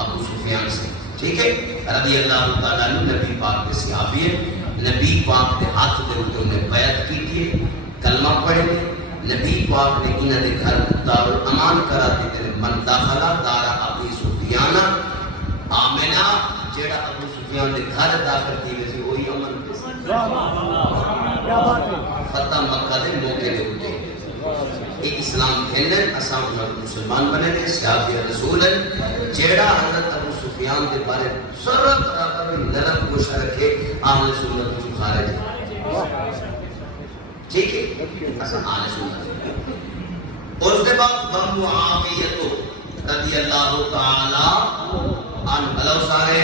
ابو سفیان سے، ٹھیک ہے، رضی اللہ تعالی عنہ نبی پاک کے صحابی ہیں، نبی پاک کے ہاتھ دے اٹھے انہیں بیعت کی تھی، کلمہ پڑھے، نبی پاک نے انہوں نے گھر دار الامان کرا دیتے، من داخلہ دارا ابی سفیان آمنہ، جیڑا ابو سفیان نے گھر داخل کی ویسے وہی امن کے کیا بات ہے؟ فتح مکہ دے موقع دے ہوتے ایک اسلام کھیلنے اسام مسلمان بنے نے صحابی رسول جیڑا حضرت ابو سفیان کے بارے سر برابر نرم گوشہ رکھے اہل سنت جو خارج ہے، ٹھیک ہے، اسام اہل سنت۔ اور اس کے بعد معاویہ رضی اللہ تعالی عنہ، اللہ سارے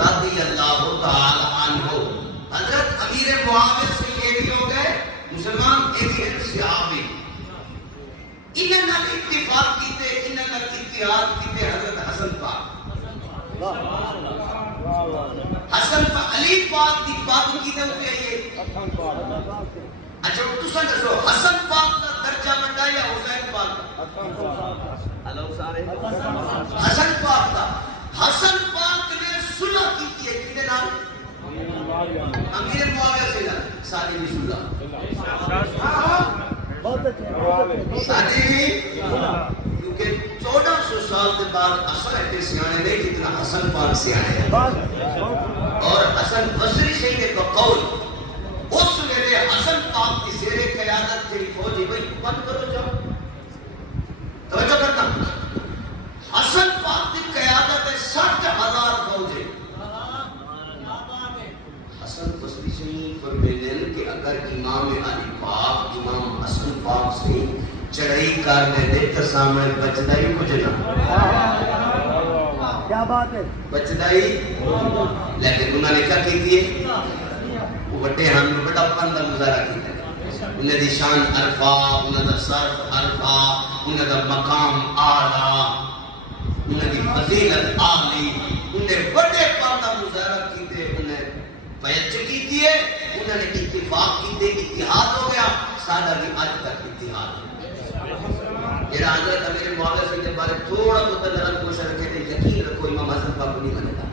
رضی اللہ تعالی عنہ، حضرت امیر معاویہ سے یہ بھی ہو گئے مسلمان، ایک ہے صحابی، انہوں نے اتفاق کیتے، انہوں نے اتحاد کیتے حضرت حسن پاک، حسن پاک علی پاک کی بات کیتے ہوتے یہ، اچھا تو سن دسو حسن پاک کا درجہ بڑا یا حسین پاک کا؟ اللہ سارے حسن پاک کا، حسن پاک نے صلح کی ہے کنے نام؟ امیر معاویہ سے نام سادی بھی صلح، سادی بھی، کیونکہ 1400 سال کے بعد اصل ایتے سیانے نہیں جتنا حسن پاک سیانے ہیں، اور حسن بصری شہید کا قول اس ویلے حسن پاک کی زیر قیادت تیری فوجی بھائی بند کرو جاؤ، توجہ کرنا، حسن پاک کی قیادت ہے 60,000 فوجی، حسن بصری شہید فرمیتے ہیں کہ اگر امام علی پاک امام حسن پاک سے چڑھائی کرنے دے تو سامنے بچدہ ہی کچھ نہ، کیا بات ہے؟ بچدہ ہی، لیکن انہوں نے کیا کہتی ہے؟ وہ بڑے ہم نے بڑا پندہ مظاہرہ کیتا ہے، انہیں دی شان عرفہ، انہیں دا صرف عرفہ، انہیں دا مقام آلہ، انہیں دی فضیلت آلی، انہیں بڑے پندہ مظاہرہ کیتے، انہیں بیعت کیتی ہے، انہوں نے اتفاق کیتے، اتحاد ہو گیا، سادہ کی آج تک اتحاد ہے۔ جیڑا حضرت امیر معاویہ سے کے بارے تھوڑا بہت نرم گوشہ رکھے تھے، یقین رکھو امام حسن پاک کو نہیں بنے گا،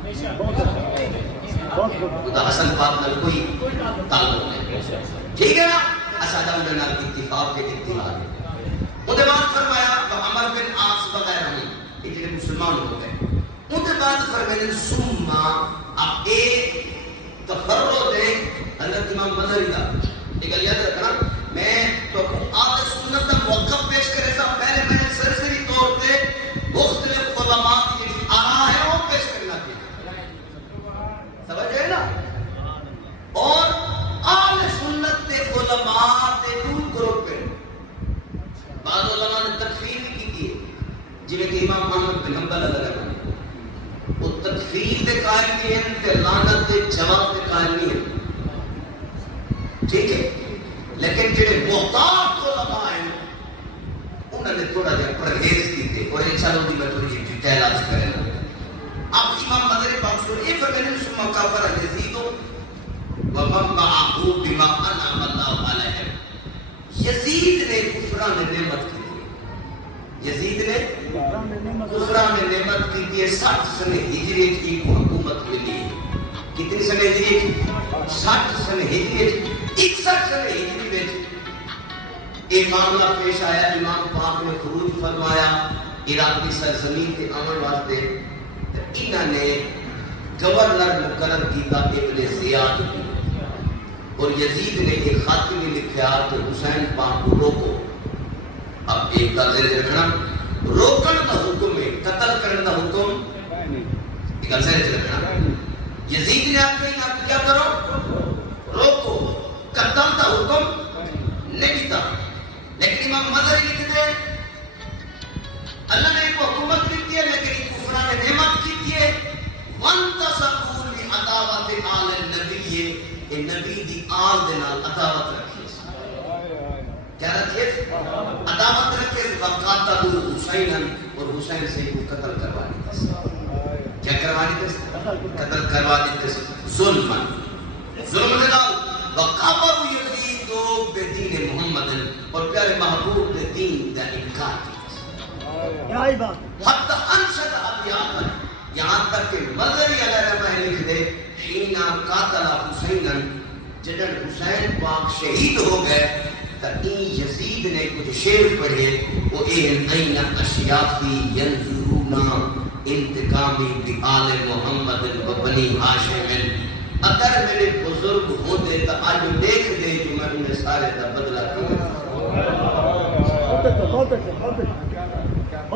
خدا حسن پاک نہ کوئی تعلق نہیں، ٹھیک ہے نا؟ اسادہ انہوں نے اتفاق کے اتحاد ہے۔ ان کے بعد فرمایا عمر بن عاص وغیرہ نہیں، اتنے مسلمان ہو گئے، ان کے بعد فرمایا سمہ اب ایک تفرد ہے حضرت امام مظہری کا، ایک یاد رکھنا، میں تو آل سنت کا موقف پیش کرے سا پہلے میں نے سرسری طور پہ مختلف علماء کی آراء ہے وہ پیش کرنا چاہیے، سمجھ ہے نا؟ اور آل سنت کے علماء کے دو گروپ ہیں، بعض علماء نے تکفیر بھی کی ہے، جنہیں کہ امام احمد بن حنبل علیہ وہ تکفیر دے قائل نہیں ہیں کہ لعنت دے جواب دے قائل نہیں ہیں، ٹھیک ہے، لیکن جڑے محتاط علماء ہیں انہوں نے تھوڑا جا پرہیز کی تھے، اور انشاءاللہ دی میں تھوڑی جی ڈیٹیل آج کریں گا۔ اب امام مظہری پاک سورہ یہ فرمانے ثم کفر یزید ومن معه بما انعم اللہ علیہ، یزید نے کفران نعمت کی تھی، یزید نے کفران نعمت کی تھی، 60 سنہ ہجری کی حکومت ملی، کتنی سنہ ہجری؟ 60 سنہ ہجری، 61 سنہ ہجری میں ایک معاملہ پیش آیا، امام پاک نے خروج فرمایا عراق کی سرزمین کے امن واسطے، انہوں نے گورنر مقرر کیا ابن زیاد کی، اور یزید نے ایک خط میں لکھا کہ حسین پاک کو روکو، اب ایک درجے سے رکھنا، روکن کا حکم ہے، قتل کرنے کا حکم ایک درجے سے رکھنا، یزید نے آپ کو کیا کرو؟ روکو، قتل کا حکم نہیں تھا، لیکن امام مظہری لکھتے ہیں اللہ نے ایک حکومت کی ہے لیکن کفران نعمت کی ہے، وانتصبوا لعداوت آل النبی، نبی دی آل دے نال عداوت رکھی، کیا عدالت یہ عداوت رکھے وقاتلوا حسینا اور حسین سے کو قتل کروا دیتے کیا کروا دیتے قتل کروا دیتے ظلم کے نال وقابوا یزید بدین محمد اور پیارے محبوب کے دین کا انکار کیا حتی انشد ابیاتا یہاں تک کہ مظہری علیہ رحمہ لکھ دے حینا قاتل حسینا جدن حسین پاک شہید ہو گئے تو این یزید نے کچھ شعر پڑھے وہ این اشیاخی ینظرونا انتقامی بآل محمد و بنی ہاشم اگر میرے بزرگ ہوتے تو آج دیکھ دے جو میں انہیں سارے دا بدلہ کروں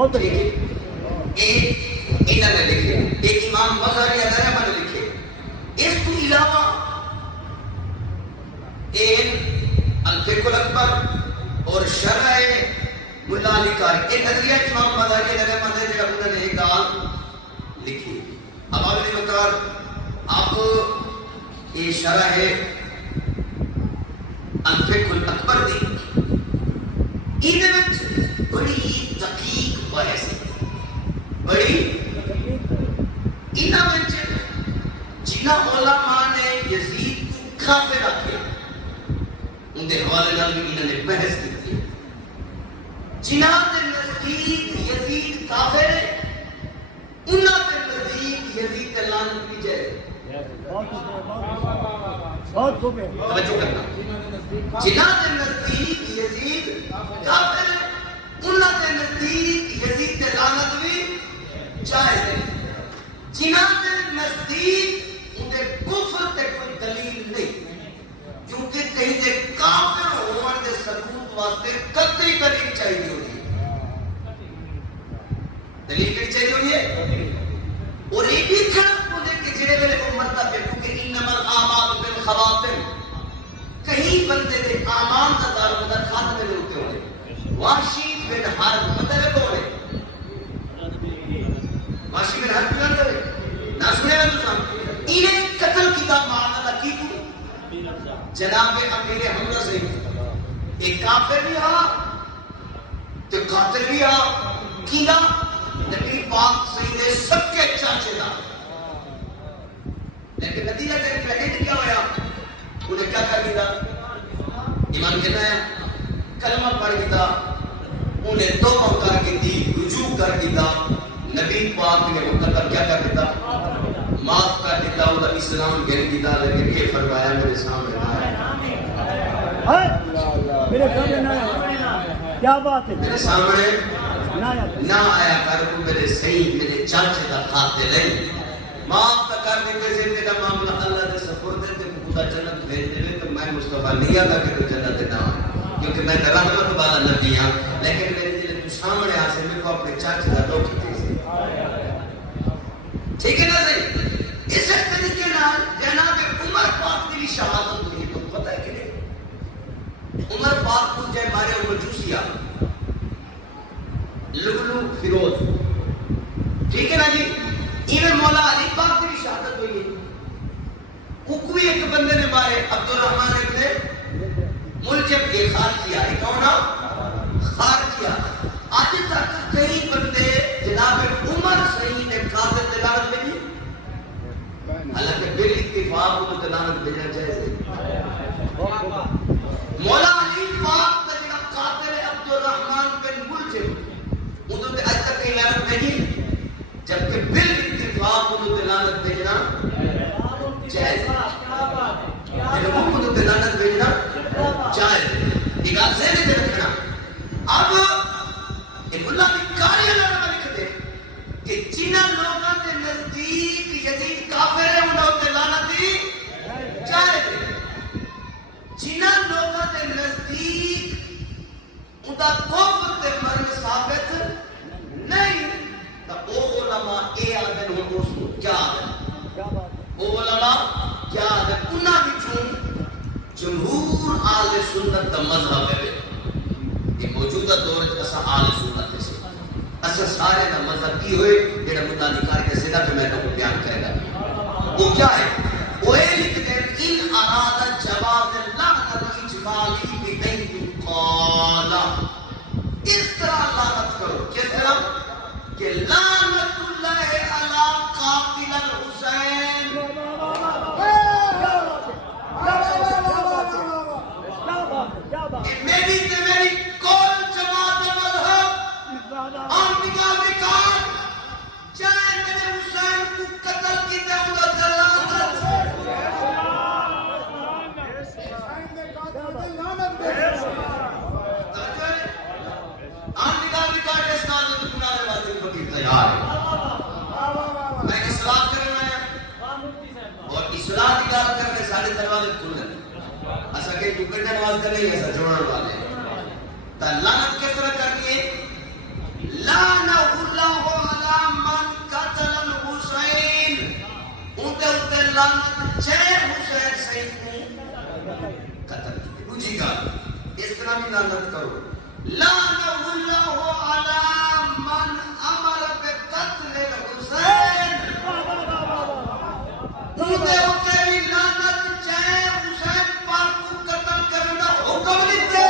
ٹھیک ہے انہوں نے لکھے ایک امام مظہری علیہ رحمہ نے لکھے اس کو علاوہ الفقہ الاکبر اور شرح ملا علی قاری ایک نظریہ امام مظہری علیہ رحمہ نے جو انہوں نے ایک دال لکھی اب اگلی مقرار آپ یہ شرح الفقہ الاکبر دی انہوں نے بڑی دقیق بحث بڑی انہوں نے جنہ علماء نے یزید کو کافر رکھے ان کے حوالے نال بھی انہوں نے بحث کی تھی جنہاں کے نزدیک یزید کافر ہے انہاں کے نزدیک یزید کا لعنت بھی جائے توجہ کرنا جنہاں کے نزدیک یزید کافر ہے انہاں کے نزدیک یزید کا لعنت بھی جائز ہے جنہاں کے نزدیک ان کے کفر تے کوئی دلیل نہیں کیونکہ کہیں دے کافر ہونے دے ثبوت واسطے قطعی دلیل چاہیے ہوئی دلیل کی چاہیے ہوئی ہے اور یہ بھی کھڑک ہونے کے جڑے میرے امت پہ کیونکہ انما الاعمال بالخواتم کہیں بندے دے اعمال کا دار مدار خاتمے میں ہوتے ہوئے واشی بن حرب مطلب ہوئے واشی بن حرب بن ہوئے نہ سنے میں تو سامنے انہیں قتل کتاب معاملہ کی کو جناب امیر حمزہ سے ایک کافر بھی ہاں تو قاتل بھی ہاں کینا نبی پاک سیدے سب کے چاچے دا لیکن نتیجہ تیرے کریڈٹ کیا ہویا انہیں کیا کر دیتا ایمان کہنا ہے کلمہ پڑھ دیتا انہیں توبہ کر کے دی رجوع کر دیتا نبی پاک نے مقدر کیا کر دیتا معاف کر دیتا وہ اسلام گر دیتا لیکن یہ فرمایا میرے سامنے میرے سامنے نہ آیا کیا بات ہے میرے سامنے نہ آیا کر تو میرے صحیح میرے چاچے کا قاتل ہے معاف کر دیتے سے تیرا معاملہ اللہ دے سپرد ہے تو خدا جنت بھیج دے تو میں مصطفیٰ نہیں آتا کہ تو جنت نہ آیا کیونکہ میں رحمت والا نبی ہوں لیکن میرے دل تو سامنے آ سے میرے کو اپنے چاچے کا دو کیتے سے ٹھیک ہے نا صحیح اس طریقے نال جناب عمر پاک کی شہادت ہوئی تو پتہ ہے کہ نہیں عمر پاک کو جائے مارے مجوسیہ لولو فیروز ٹھیک ہے نا جی ایویں مولا علی پاک کی شہادت ہوئی ہے کوئی ایک بندے نے مارے عبدالرحمن ابن ملجم یہ خارجیہ ہے کون خارجیہ آج تک کئی بندے جناب عمر صحیح نے قاتل دلالت میں نہیں حالانکہ بل اتفاق کو دلالت بھیجنا چاہیے مولا علی پاک کا جناب قاتل عبدالرحمن بن ملجم انہوں نے آج تک کئی لعنت بھیجی جبکہ بل اتفاق کو دلالت بھیجنا جائز انہوں نے دلالت بھیجنا جائز ایک آج سے نہیں رکھنا اب اللہ نے کاری اللہ نے لکھ دے کہ جنہ لوگوں کے نزدیک یزید کافر ہے انہوں نے لعنتی جائز ہے جنہ لوگوں کے نزدیک انہوں کفر تے مرن ثابت نہیں تو او علماء اے آدن ہوں اس کو کیا آدن او علماء کیا آدن انہوں بھی جمہور آل سنت دا مذہب ہے یہ موجودہ دور جیسا آل سنت ہے اصل سارے دا مذہب کی ہوئے جیڑا متعلقار کے صدہ پہ میں نے بیان کرے گا وہ کیا ہے وہ یہ لکھ دیں ان ارادہ جواز لعنت اجمالی بین قال اس طرح لعنت کرو کس طرح کہ لعنت اللہ علی قاتل الحسین. میری تے میری کول جماعت مذہب آمنگا وکار چاہے میرے حسین کو قتل کی تے انہا جلالت آمنگا وکار اس نال تو کنارے واضح فقیر تیار ہے. میں اصلاح کرنا ہے اور اصلاح کی گال کرنے سارے دروازے کھل رہے ایسا کہ ڈکڑنے نواز کا نہیں ایسا جوڑا والے تا لعنت کس طرح کرنی ہے لعنہ اللہ علی من قتل الحسین اونتے لعنت چھے حسین سید کو قتل کی دوسری گال اس طرح بھی لعنت کرو لعنہ اللہ علی من امر بقتل الحسین اونتے بھی لعنت چھے حسین پاک کو قتل کرنا حکم لیتے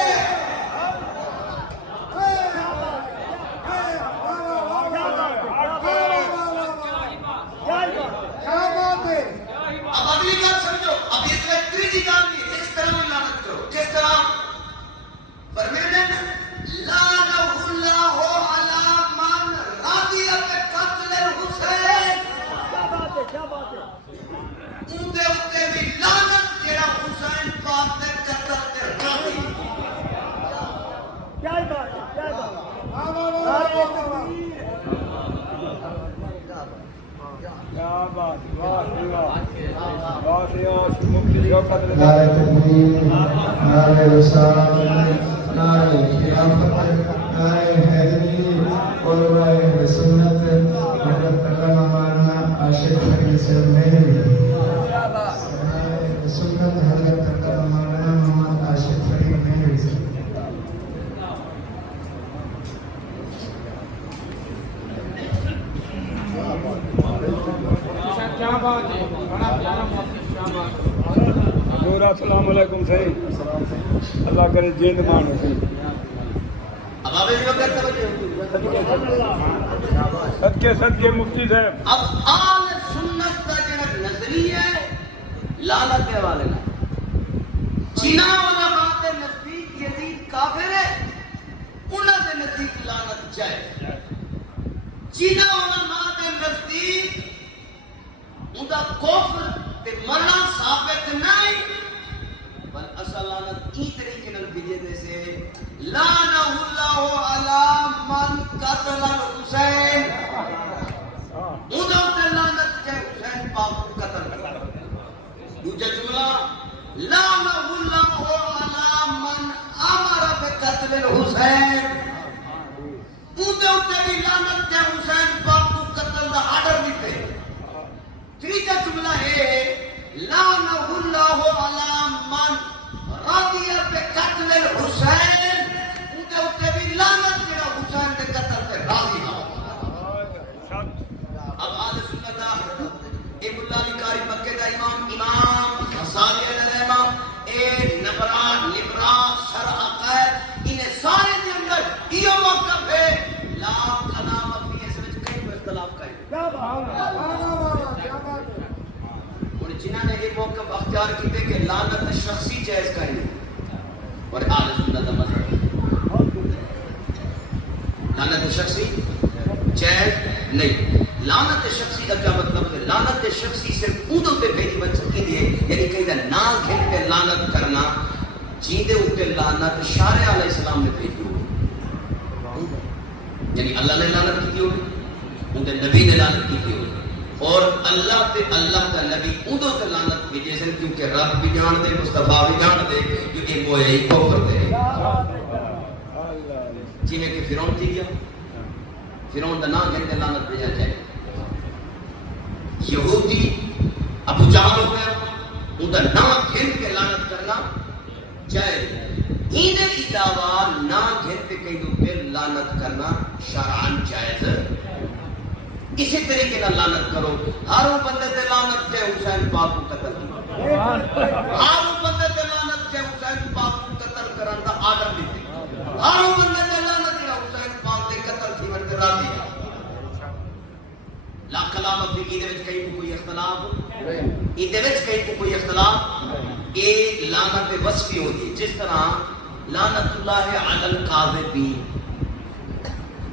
اب اگلی بات سمجھو. اب اس میں تیسری گال بھی اس طرح میں لعنت کرو کس طرح فرمایا لعنہ اللہ علی من رضی بقتل الحسین اونتے اتے بھی لعنت جڑا حسین پاک دے قتل تے راضی. کیا بات ہے کیا بات نعرہ تکبیر، نعرہ رسالت، نعرہ خلافت، نعرہ حیدری، علماء اہل سنت، حضرت علامہ مولانا عاشق فقیر صاحب مہری، اہل سنت حضرت علامہ مولانا محمد عاشق فقیر مہری. کیا بات ہے بڑا پیارا موقف کیا بات ہے. السلام علیکم صحیح اللہ کرے جیند مان ہوئی اب آپ اس وقت صدقے صدقے مفتی صاحب اب آل سنت کا جنک نظریہ ہے لعنت کے والے نا جنہ علماء دے نزدیک یزید کافر ہے انہاں دے نزدیک لعنت جائے جنہ علماء دے نزدیک انہاں کفر تے مرنا ثابت نہیں بل اصل لعنت ای طریقے نال بھیجے دے سے لعنہ اللہ علی من قتل الحسین انہاں تے لعنت جائے حسین پاک کو قتل کر. دوسرا جملہ لعنہ اللہ علی من امر بقتل الحسین انہاں تے لعنت جائے حسین پاک کو قتل دا آرڈر دیتے. تیسرا جملہ ہے لعنہ اللہ علی من رضی بقتل الحسین انہاں تے لعنت جڑا حسین دے قتل تے راضی نہ ہو. اب آل سنت اے ملا علی قاری مکے دا امام غزالی علیہ الرحمہ اے نبران لبراس شرع عقائد انہیں سارے دے اندر یہ موقف ہے لا کلام فی اس وچ کئی کو اختلاف کرے. اور جنہاں نے یہ موقف اختیار کیتے کہ لعنت شخصی جائز کا نہیں اور آل سنت کا مذہب لعنت شخصی جائز نہیں. لعنت شخصی کا کیا مطلب ہے؟ لعنت شخصی صرف اودوں تے بھیجی بن سکتی ہے یعنی کہیں دا نا گھن کے لعنت کرنا جیندے اوتے لعنت شارع علیہ السلام نے بھیجی ہو یعنی اللہ نے لعنت کی ہوگی اندر نبی نے لعنت کی ہوگی اور اللہ تے اللہ کا نبی اودوں تے لعنت بھیجے سن کیونکہ رب بھی جان دے مصطفیٰ بھی جان دے کیونکہ وہ ہے کفر دے جی میں کہ فرعون تھی گیا فرعون دا نام گھن کے لعنت بھیجا جائے یہودی ابو جہل ہو گیا ان کا نام گھن کے لعنت کرنا جائے انہیں علاوہ نام گھن کے کہیں دوتے لعنت کرنا شرعاً جائز اسی طریقے کا لعنت کرو ہاروں بندے تے لعنت کے حسین پاک کو قتل ہاروں بندے تے لعنت کے حسین پاک کو قتل کرن دا آرڈر دیتے ہاروں بندے تے لعنت کے خلاف فی ایدے وچ کئی کوئی اختلاف ایدے وچ کئی کوئی اختلاف اے لعنت وصفی ہوتی ہے جس طرح لعنت اللہ علی الکاذبین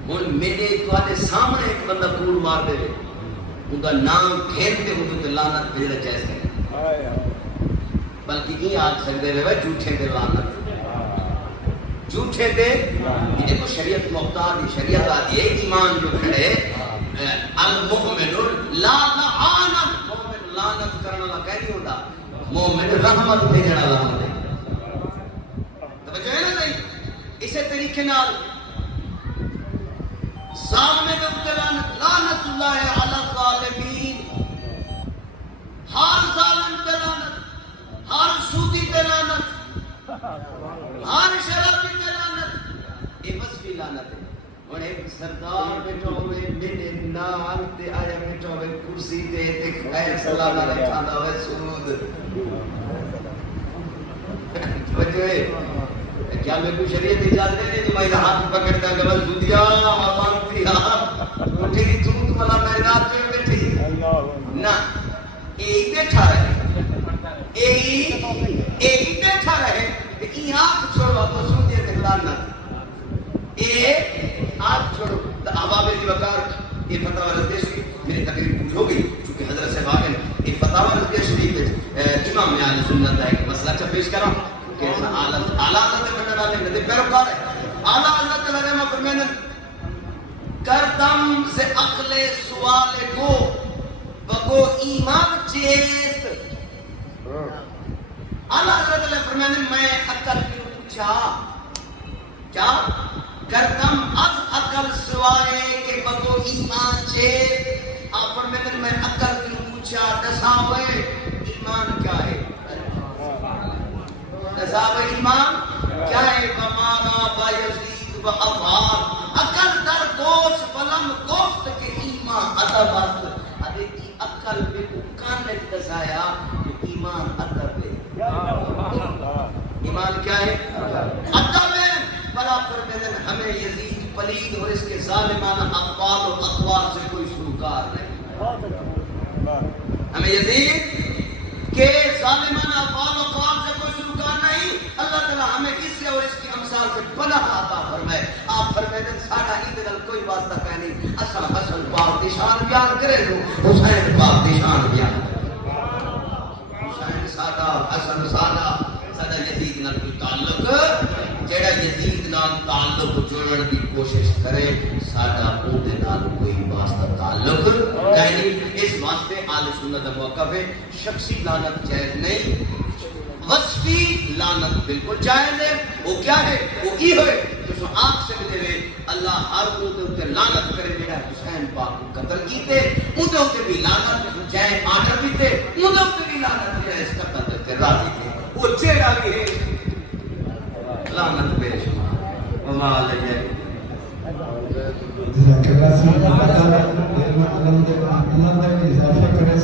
ہن میرے تواڈے سامنے ایک بندہ کوڑ مار دے ان کا نام گھیرتے ہوئے تو لعنت بھیجنا جائز ہے بلکہ یہ آج سکتے ہوئے جھوٹے دے لعنت جھوٹے دے یہ کو شریعت محتاج شریعت آتی ہے ایمان جو کھڑے المؤمن لا لعان مومن لعنت کرنا والا کہہ نہیں ہوتا مومن رحمت بھیجنا والا ہوتا ہے توجہ ہے نا صحیح اسی طریقے نال ظالم دے لعنت اللہ علی الظالمین ہر ظالم تے لعنت ہر سودی تے لعنت ہر شرابی تے لعنت یہ وصفی لعنت ہے اور ایک سردار بیٹھا ہوئے میرے نال تے آیا بیٹھا ہوئے کرسی تے خیر سلام علیہ کھانا ہوئے سود توجہ ہے کیا میں کوئی شریعت اجازت نہیں تو میں ہاتھ پکڑتا گلا سودیا مانتی اٹھی دی تم والا میدان پہ بیٹھی نہ ایک بیٹھا رہے ایک بیٹھا رہے کہ یہ آنکھ چھوڑوا تو سودیا دکھلان نہ اے آنکھ چھوڑو تو عوام دی وقار یہ فتح ورزدے شریف میری تقریب پوری ہو گئی چونکہ حضرت صاحب آگئے یہ فتح ورزدے شریف امام اہل سنت کا ایک مسئلہ چا پیش کرا کہ اعلیٰ حضرت بندہ ڈالے گا پیروکار ہے اعلیٰ حضرت لگے فرمینے کردم سے عقل سوال کو بگو ایمان چیست اعلیٰ حضرت فرمینے میں عقل کی پوچھا کیا کردم از عقل سوائے کہ بگو ایمان چیست آپ فرمینے میں عقل کی پوچھا دسا ہوئے ایمان کیا ہے نصاب ایمان کیا ہے بمانا با یزید و افعال عقل در گوش بلم گفت کہ ایمان ادب است ادھے عقل بے کان نے دسایا کہ ایمان ادب ہے ایمان کیا ہے ادب ہے بلا فرمیدن ہمیں یزید پلید اور اس کے ظالمانہ افعال و اقوال سے کوئی سروکار نہیں ہمیں یزید کے ظالمانہ افعال و اقوال سے کوئی سروکار نہیں اللہ تعالیٰ ہمیں اس سے اور اس کی امثال سے پناہ عطا فرمائے آپ فرمیدن ساڑھا عید نال کوئی واسطہ کہہ نہیں اصل حسن پاک دی شان بیان کرے لو حسین پاک دی شان بیان حسین سادہ حسن سادہ سادہ یزید نال کوئی تعلق جیڑا یزید نال تعلق جوڑن کی کوشش کرے سادہ اودے نال کوئی واسطہ تعلق نہیں اس واسطے اہل سنت موقف ہے شخصی لعنت جائز نہیں وصفی لعنت بالکل جائز ہے وہ کیا ہے وہ یہ ہے کہ سو آنکھ سے دے اللہ ہر کو تے لعنت کرے جڑا حسین پاک کو قتل کیتے اودے تے بھی لعنت جائے آرڈر بھی تے اودے تے بھی لعنت جائے اس قتل تے راضی تھے وہ چہرہ بھی ہے لعنت پیش وما علیہ جزاک اللہ خیر اللہ تعالی علم علم دے اضافہ کرے